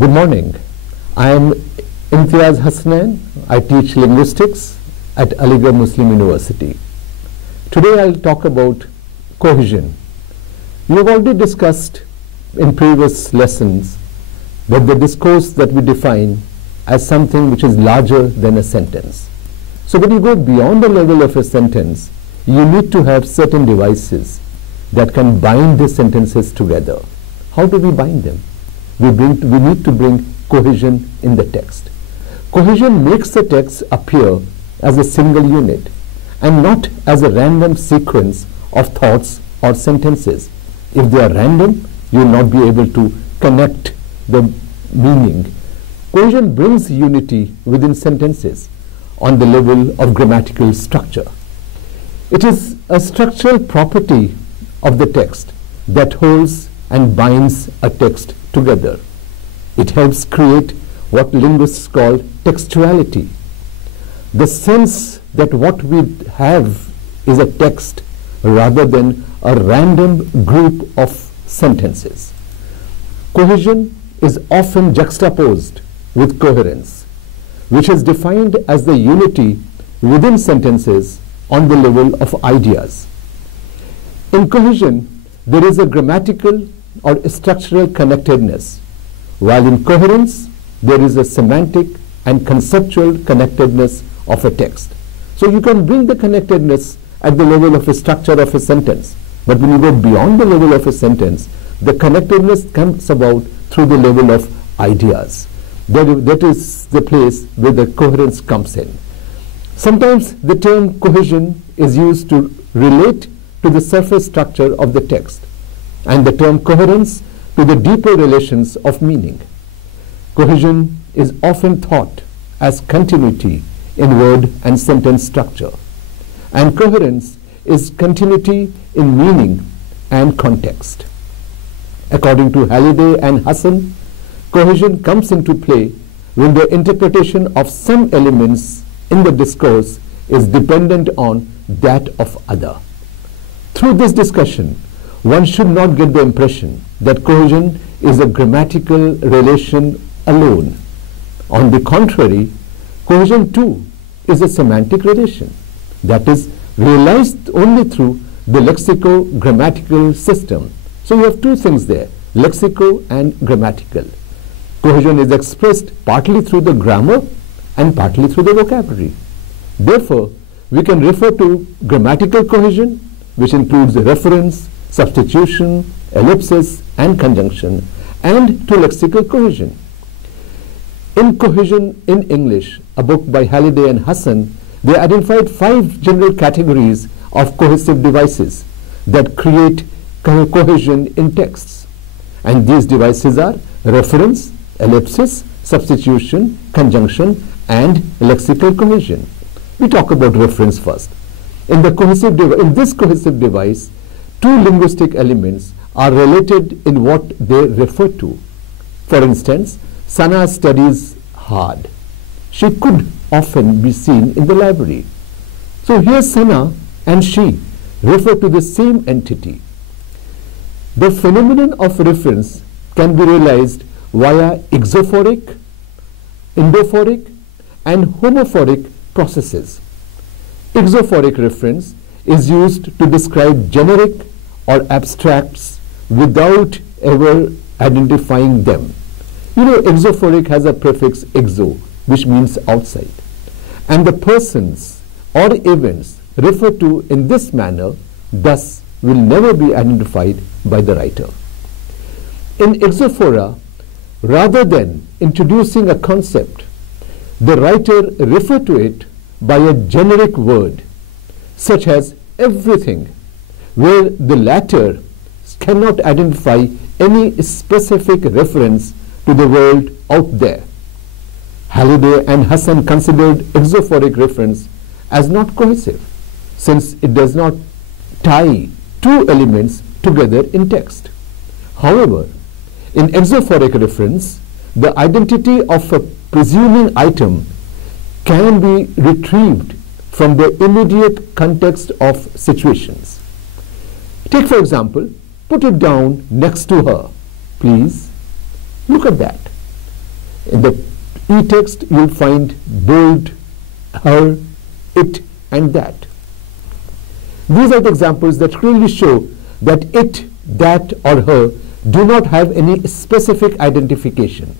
Good morning. I am Imtiaz Hasnain. I teach linguistics at Aligarh Muslim University. Today I'll talk about cohesion. We have already discussed in previous lessons that the discourse that we define as something which is larger than a sentence. So when you go beyond the level of a sentence, you need to have certain devices that can bind the sentences together. How do we bind them? We need to bring cohesion in the text. Cohesion makes the text appear as a single unit and not as a random sequence of thoughts or sentences. If they are random, you will not be able to connect the meaning. Cohesion brings unity within sentences on the level of grammatical structure. It is a structural property of the text that holds and binds a text together. It helps create what linguists call textuality. The sense that what we have is a text rather than a random group of sentences. Cohesion is often juxtaposed with coherence, which is defined as the unity within sentences on the level of ideas. In cohesion, there is a grammatical or structural connectedness, while in coherence, there is a semantic and conceptual connectedness of a text. So you can bring the connectedness at the level of a structure of a sentence, but when you go beyond the level of a sentence, the connectedness comes about through the level of ideas. That is the place where the coherence comes in. Sometimes the term cohesion is used to relate to the surface structure of the text, and the term coherence to the deeper relations of meaning. Cohesion is often thought as continuity in word and sentence structure, and coherence is continuity in meaning and context. According to Halliday and Hassan, cohesion comes into play when the interpretation of some elements in the discourse is dependent on that of other. Through this discussion, one should not get the impression that cohesion is a grammatical relation alone. On the contrary, cohesion too is a semantic relation that is realized only through the lexico-grammatical system. So you have two things there, lexico and grammatical. Cohesion is expressed partly through the grammar and partly through the vocabulary. Therefore, we can refer to grammatical cohesion, which includes reference, substitution, ellipsis, and conjunction, and to lexical cohesion. In Cohesion in English, a book by Halliday and Hassan, they identified 5 general categories of cohesive devices that create cohesion in texts. And these devices are reference, ellipsis, substitution, conjunction, and lexical cohesion. We talk about reference first. In this cohesive device, 2 linguistic elements are related in what they refer to. For instance, Sana studies hard. She could often be seen in the library. So here Sana and she refer to the same entity. The phenomenon of reference can be realized via exophoric, endophoric, and homophoric processes. Exophoric reference is used to describe generic or abstracts without ever identifying them. You know, exophoric has a prefix exo, which means outside. And the persons or events referred to in this manner thus will never be identified by the writer. In exophora, rather than introducing a concept, the writer referred to it by a generic word, such as everything, where the latter cannot identify any specific reference to the world out there. Halliday and Hassan considered exophoric reference as not cohesive, since it does not tie 2 elements together in text. However, in exophoric reference, the identity of a presuming item can be retrieved from the immediate context of situations. Take, for example, put it down next to her. Please look at that. In the e-text, you'll find bold, her, it, and that. These are the examples that clearly show that it, that, or her do not have any specific identification.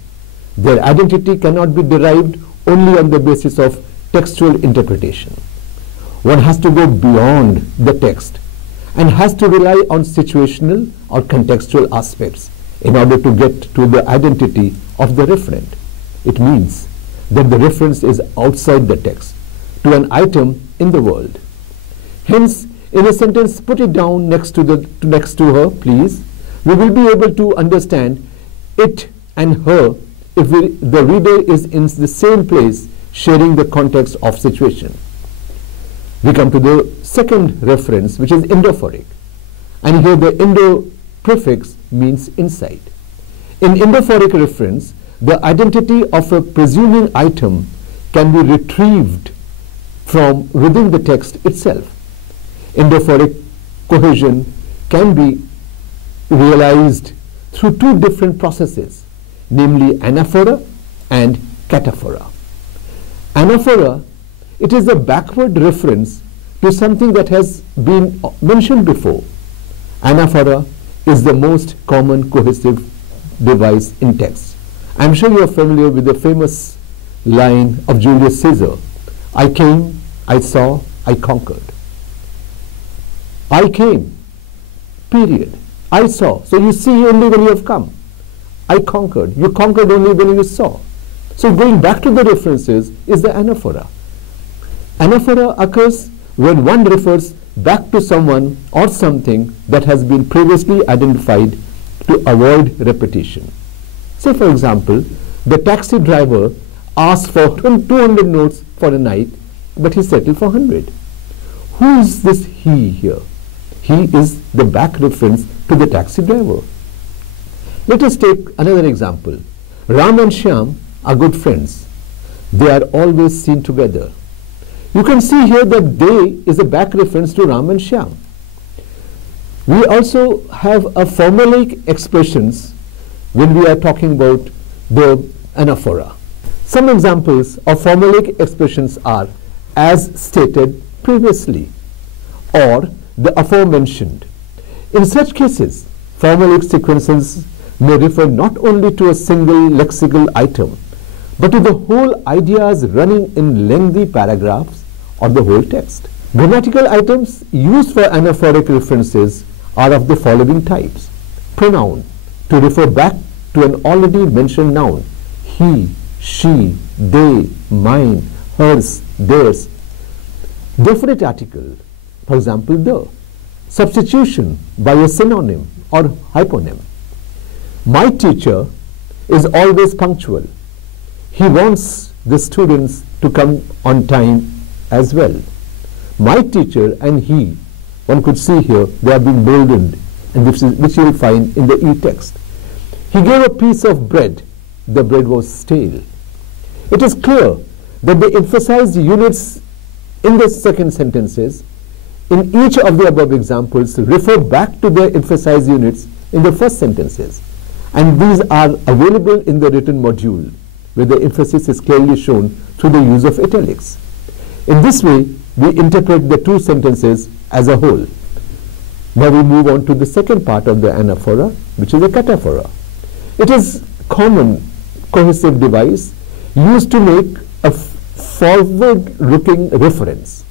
Their identity cannot be derived only on the basis of textual interpretation. One has to go beyond the text and has to rely on situational or contextual aspects in order to get to the identity of the referent. It means that the reference is outside the text to an item in the world. Hence, in a sentence, put it down next to her, please. We will be able to understand it and her if the reader is in the same place sharing the context of situation. We come to the second reference, which is endophoric. And here the endo prefix means inside. In endophoric reference, the identity of a presuming item can be retrieved from within the text itself. Endophoric cohesion can be realized through two different processes, namely anaphora and cataphora. Anaphora, it is a backward reference to something that has been mentioned before. Anaphora is the most common cohesive device in text. I'm sure you are familiar with the famous line of Julius Caesar, I came, I saw, I conquered. I came, period. I saw. So you see only when you have come. I conquered. You conquered only when you saw. So going back to the references is the anaphora. Anaphora occurs when one refers back to someone or something that has been previously identified to avoid repetition. Say for example, the taxi driver asked for 200 notes for a night, but he settled for 100. Who is this he here? He is the back reference to the taxi driver. Let us take another example. Ram and Shyam are good friends. They are always seen together. You can see here that they is a back reference to Ram and Shyam. We also have a formulaic expressions when we are talking about the anaphora. Some examples of formulaic expressions are as stated previously or the aforementioned. In such cases, formulaic sequences may refer not only to a single lexical item, but to the whole ideas running in lengthy paragraphs or the whole text. Grammatical items used for anaphoric references are of the following types. Pronoun, to refer back to an already mentioned noun. He, she, they, mine, hers, theirs. Definite article, for example, the. Substitution by a synonym or hyponym. My teacher is always punctual. He wants the students to come on time as well. My teacher and he, one could see here, they are being boldened, and which you will find in the e-text. He gave a piece of bread. The bread was stale. It is clear that the emphasized units in the second sentences in each of the above examples refer back to the emphasized units in the first sentences, and these are available in the written module where the emphasis is clearly shown through the use of italics. In this way, we interpret the two sentences as a whole. Now we move on to the second part of the anaphora, which is the cataphora. It is common cohesive device used to make a forward-looking reference.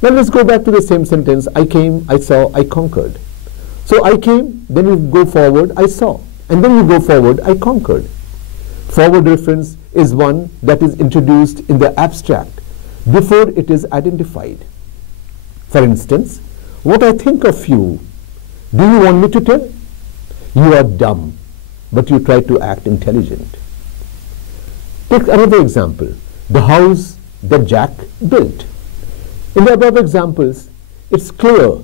Now let's go back to the same sentence. I came, I saw, I conquered. So I came, then you go forward, I saw. And then you go forward, I conquered. Forward reference is one that is introduced in the abstract before it is identified. For instance, what I think of you, do you want me to tell? You are dumb, but you try to act intelligent. Take another example, the house that Jack built. In the above examples, it's clear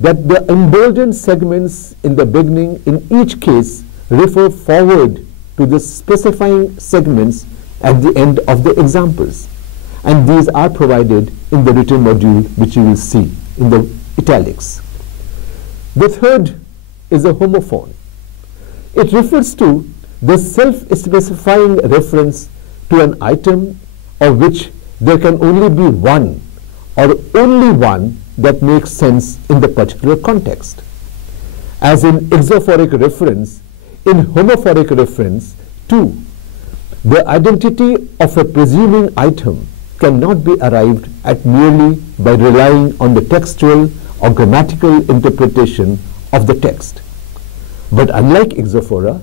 that the emboldened segments in the beginning in each case refer forward to the specifying segments at the end of the examples, and these are provided in the written module, which you will see in the italics. The third is a homophone. It refers to the self-specifying reference to an item of which there can only be one or only one that makes sense in the particular context. As in exophoric reference, in homophoric reference too, the identity of a presuming item cannot be arrived at merely by relying on the textual or grammatical interpretation of the text. But unlike exophora,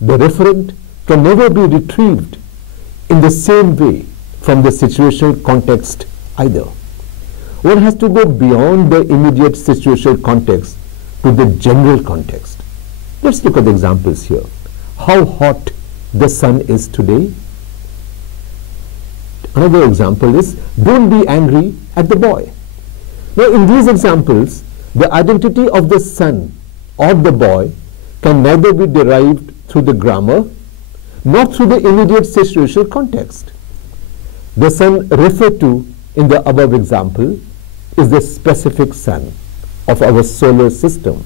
the referent can never be retrieved in the same way from the situational context either. One has to go beyond the immediate situational context to the general context. Let's look at the examples here. How hot the sun is today. Another example is, don't be angry at the boy. Now in these examples, the identity of the son or the boy can neither be derived through the grammar nor through the immediate situational context. The sun referred to in the above example is the specific sun of our solar system,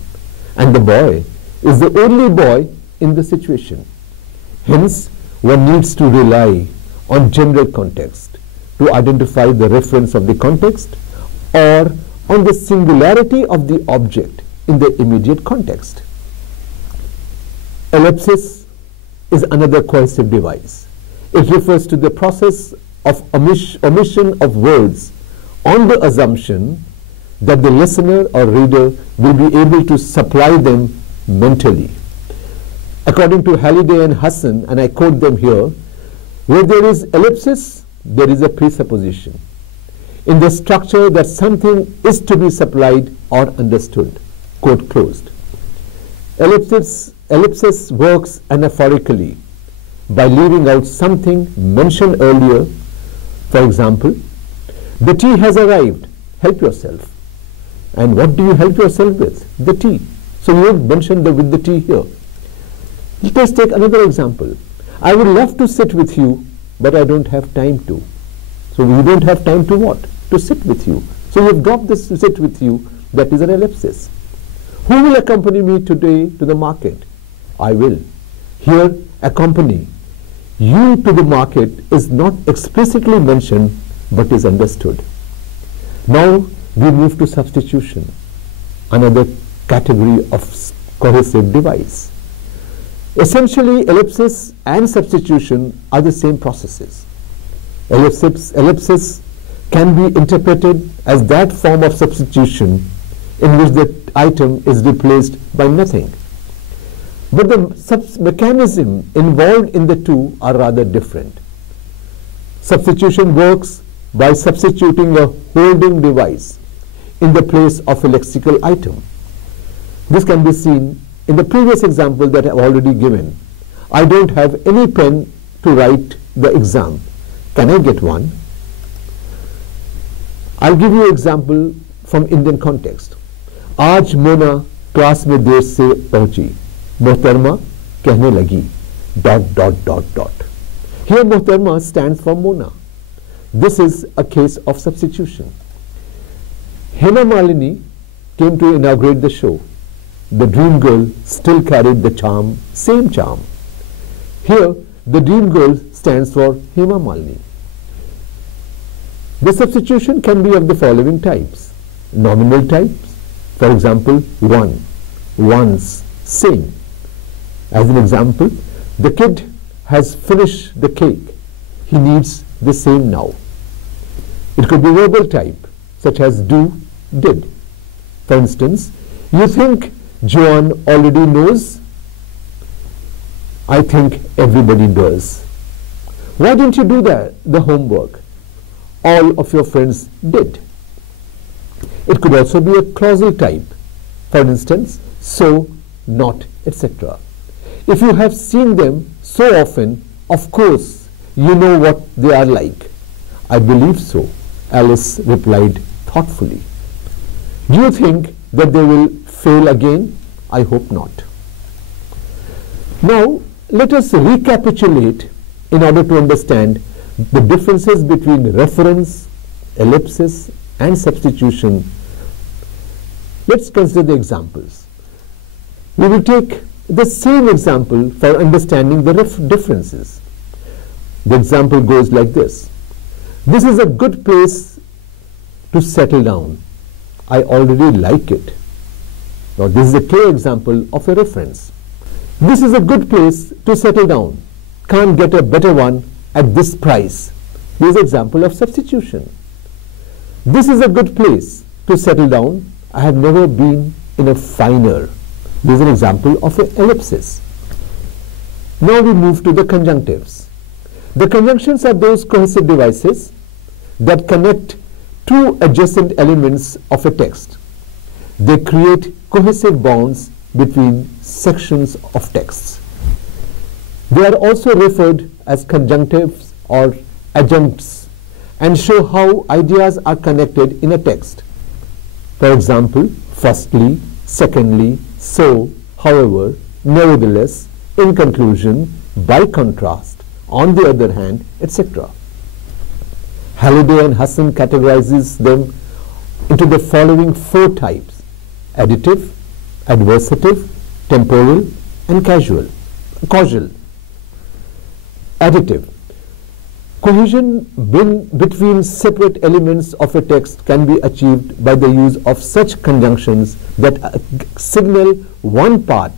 and the boy is the only boy in the situation. Hence, one needs to rely on general context to identify the reference of the context or on the singularity of the object in the immediate context. Ellipsis is another cohesive device. It refers to the process of omission of words on the assumption that the listener or reader will be able to supply them mentally. According to Halliday and Hassan, and I quote them here, where there is ellipsis, there is a presupposition in the structure that something is to be supplied or understood. Quote closed. Ellipsis works anaphorically by leaving out something mentioned earlier. For example, the tea has arrived, help yourself. And what do you help yourself with? The tea. So you have mentioned with the tea here. Let us take another example. I would love to sit with you, but I don't have time to. So you don't have time to what? To sit with you. So you have dropped this sit with you, that is an ellipsis. Who will accompany me today to the market? I will. Here, accompany you to the market is not explicitly mentioned, but is understood. Now we move to substitution, another category of cohesive device. Essentially, ellipsis and substitution are the same processes. Ellipsis can be interpreted as that form of substitution in which the item is replaced by nothing. But the mechanism involved in the two are rather different. Substitution works by substituting a holding device in the place of a lexical item. This can be seen in the previous example that I have already given. I don't have any pen to write the exam. Can I get one? I'll give you an example from Indian context. आज Mona class में देर से पहुंची, मोहतरमा कहने लगी, ... Here मोहतरमा stands for Mona. This is a case of substitution. Hema Malini came to inaugurate the show. The dream girl still carried the charm, same charm. Here, the dream girl stands for Hema Malini. The substitution can be of the following types. Nominal types, for example, one, once, same. As an example, the kid has finished the cake. He needs the same now. It could be verbal type, such as do, did. For instance, you think Joan already knows? I think everybody does. Why didn't you do the homework? All of your friends did. It could also be a clausal type. For instance, so, not, etc. If you have seen them so often, of course, you know what they are like. I believe so, Alice replied thoughtfully. Do you think that they will fail again? I hope not. Now, let us recapitulate in order to understand the differences between reference, ellipsis, and substitution. Let's consider the examples. We will take the same example for understanding the differences. The example goes like this. This is a good place to settle down. I already like it. Now this is a clear example of a reference. This is a good place to settle down. Can't get a better one at this price. Here's an example of substitution. This is a good place to settle down. I have never been in a finer. This is an example of an ellipsis. Now we move to the conjunctives. The conjunctions are those cohesive devices that connect two adjacent elements of a text. They create cohesive bonds between sections of texts. They are also referred as conjunctives or adjuncts and show how ideas are connected in a text. For example, firstly, secondly, so, however, nevertheless, in conclusion, by contrast, on the other hand, etc. Halliday and Hassan categorizes them into the following four types: additive, adversative, temporal, and causal. Additive. Cohesion between separate elements of a text can be achieved by the use of such conjunctions that signal one part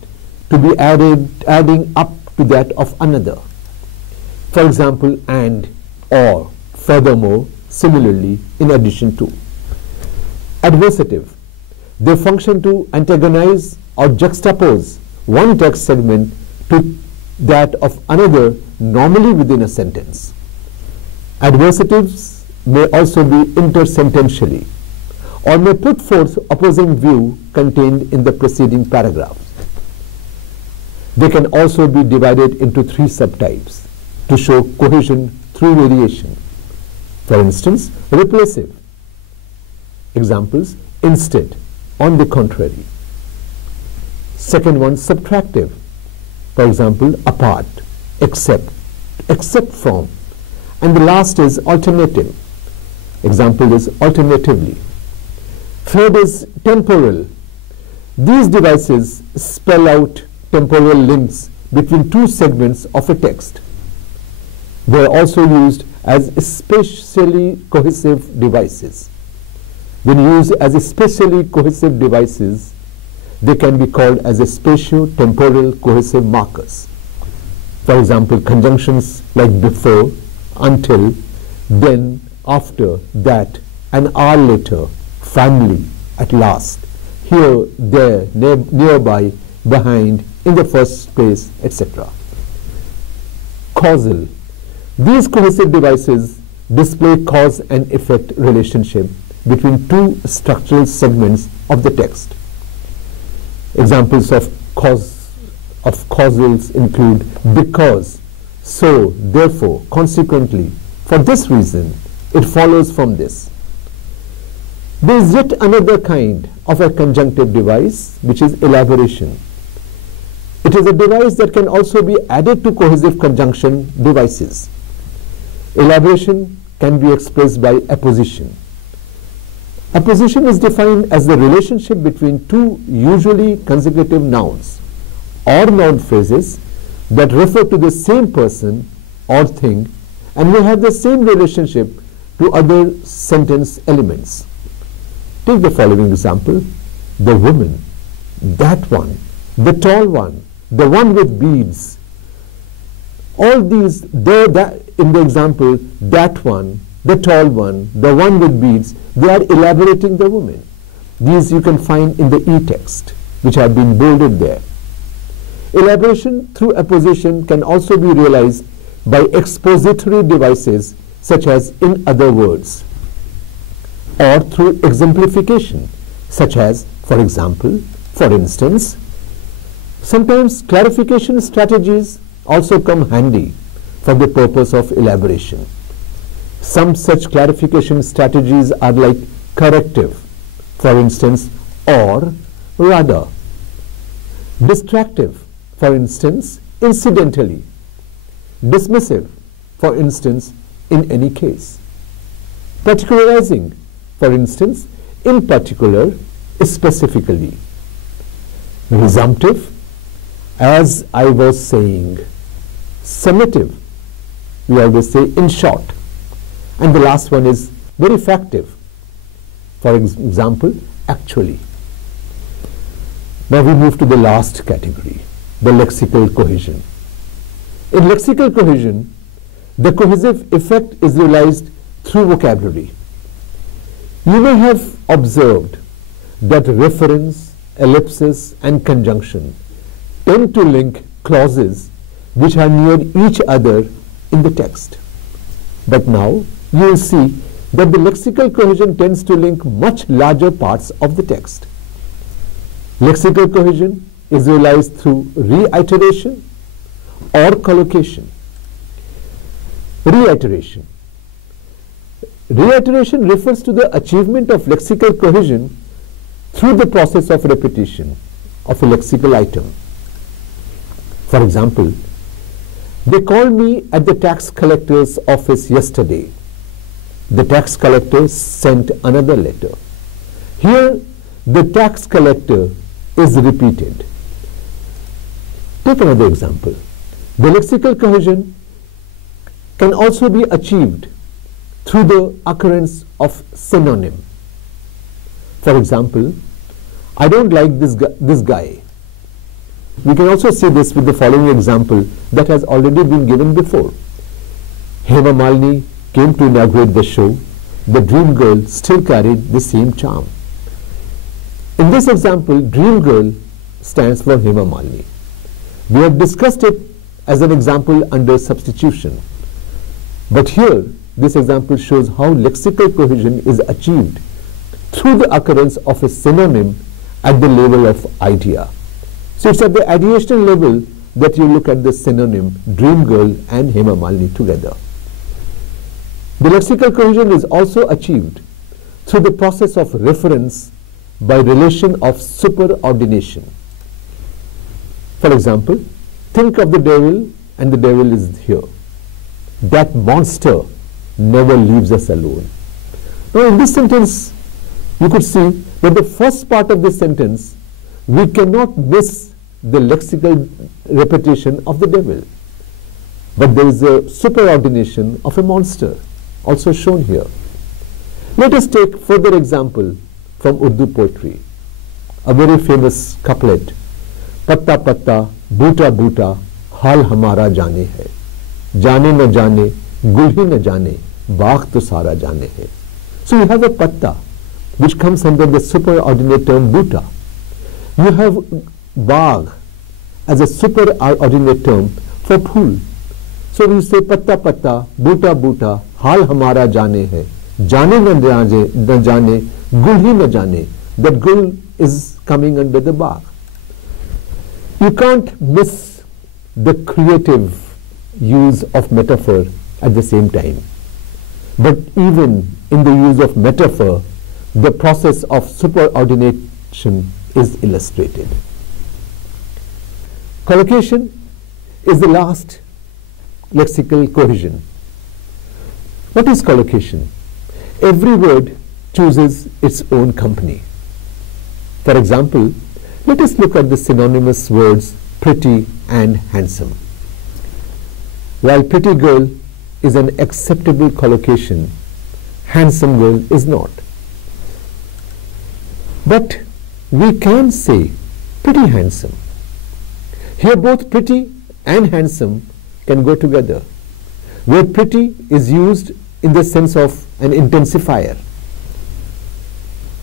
to be adding up to that of another. For example, and, or, furthermore, similarly, in addition to. Adversative. They function to antagonize or juxtapose one text segment to that of another, normally within a sentence. Adversatives may also be intersententially or may put forth opposing view contained in the preceding paragraph. They can also be divided into three subtypes to show cohesion through variation. For instance, replacive. Examples: instead, on the contrary. Second one, subtractive. For example, apart, except from. And the last is alternative. Example is alternatively. Third is temporal. These devices spell out temporal links between two segments of a text. They are also used as spatially cohesive devices. When used as spatially cohesive devices, they can be called as a spatio-temporal cohesive markers. For example, conjunctions like before, until, then, after, that, an hour later, finally, at last, here, there, nearby, behind, in the first place, etc. Causal. These cohesive devices display cause and effect relationship between two structural segments of the text. Examples of causals include because, so, therefore, consequently, for this reason, it follows from this. There is yet another kind of a conjunctive device, which is elaboration. It is a device that can also be added to cohesive conjunction devices. Elaboration can be expressed by apposition. Apposition is defined as the relationship between two usually consecutive nouns or noun phrases that refer to the same person or thing and may have the same relationship to other sentence elements. Take the following example: the woman, that one, the tall one, the one with beads. All these, in the example, that one, the tall one, the one with beads, they are elaborating the woman. These you can find in the e-text, which have been bolded there. Elaboration through apposition can also be realized by expository devices such as in other words, or through exemplification such as, for example, for instance. Sometimes clarification strategies also come handy for the purpose of elaboration. Some such clarification strategies are like corrective, for instance, or rather; distractive, for instance, incidentally; dismissive, for instance, in any case; particularizing, for instance, in particular, specifically; resumptive, as I was saying. Summative, we always say in short. And the last one is very effective. For example, actually. Now we move to the last category, the lexical cohesion. In lexical cohesion, the cohesive effect is realized through vocabulary. You may have observed that reference, ellipsis, and conjunction tend to link clauses which are near each other in the text. But now you will see that the lexical cohesion tends to link much larger parts of the text. Lexical cohesion is realized through reiteration or collocation. Reiteration. Reiteration refers to the achievement of lexical cohesion through the process of repetition of a lexical item. For example, they called me at the tax collector's office yesterday. The tax collector sent another letter. Here, the tax collector is repeated. Take another example. The lexical cohesion can also be achieved through the occurrence of synonym. For example, I don't like this guy. We can also see this with the following example that has already been given before. Hema Malini came to inaugurate the show. The dream girl still carried the same charm. In this example, dream girl stands for Hema Malini. We have discussed it as an example under substitution. But here, this example shows how lexical cohesion is achieved through the occurrence of a synonym at the level of idea. So it's at the ideational level that you look at the synonym dream girl and Hema Malini together. The lexical cohesion is also achieved through the process of reference by relation of superordination. For example, think of the devil and the devil is here. That monster never leaves us alone. Now in this sentence, you could see that the first part of this sentence, we cannot miss the lexical repetition of the devil. But there is a superordination of a monster also shown here. Let us take further example from Urdu poetry. A very famous couplet, Patta patta, boota boota, hal hamara jane hai. Jane na jane, gul hi na jane, baagh to sara jane hai. So you have a patta which comes under the superordinate term boota. You have baagh as a superordinate term for phool. So we say patta patta, boota boota, hal hamara jane hai. Jane na jane, gul hi na jane. That gul is coming under the baagh. You can't miss the creative use of metaphor at the same time. But even in the use of metaphor, the process of superordination is illustrated. Collocation is the last lexical cohesion. What is collocation? Every word chooses its own company. For example, let us look at the synonymous words pretty and handsome. While pretty girl is an acceptable collocation, handsome girl is not. But we can say pretty handsome. Here both pretty and handsome can go together, where pretty is used in the sense of an intensifier.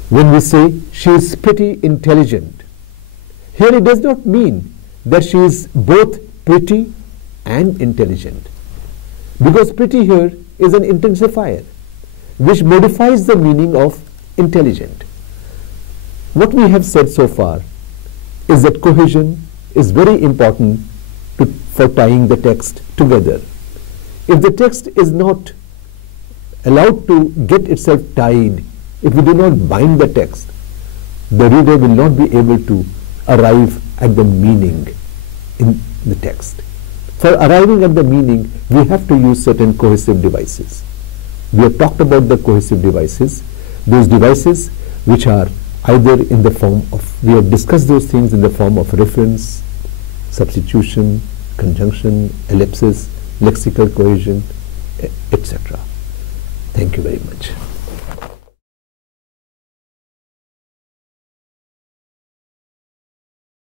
When we say she is pretty intelligent, here it does not mean that she is both pretty and intelligent, because pretty here is an intensifier which modifies the meaning of intelligent. What we have said so far is that cohesion is very important for tying the text together. If the text is not allowed to get itself tied, if we do not bind the text, the reader will not be able to arrive at the meaning in the text. For arriving at the meaning, we have to use certain cohesive devices. We have talked about the cohesive devices, those devices which are either in the form of, we have discussed those things in the form of reference, substitution, conjunction, ellipsis, lexical cohesion, etc. Thank you very much.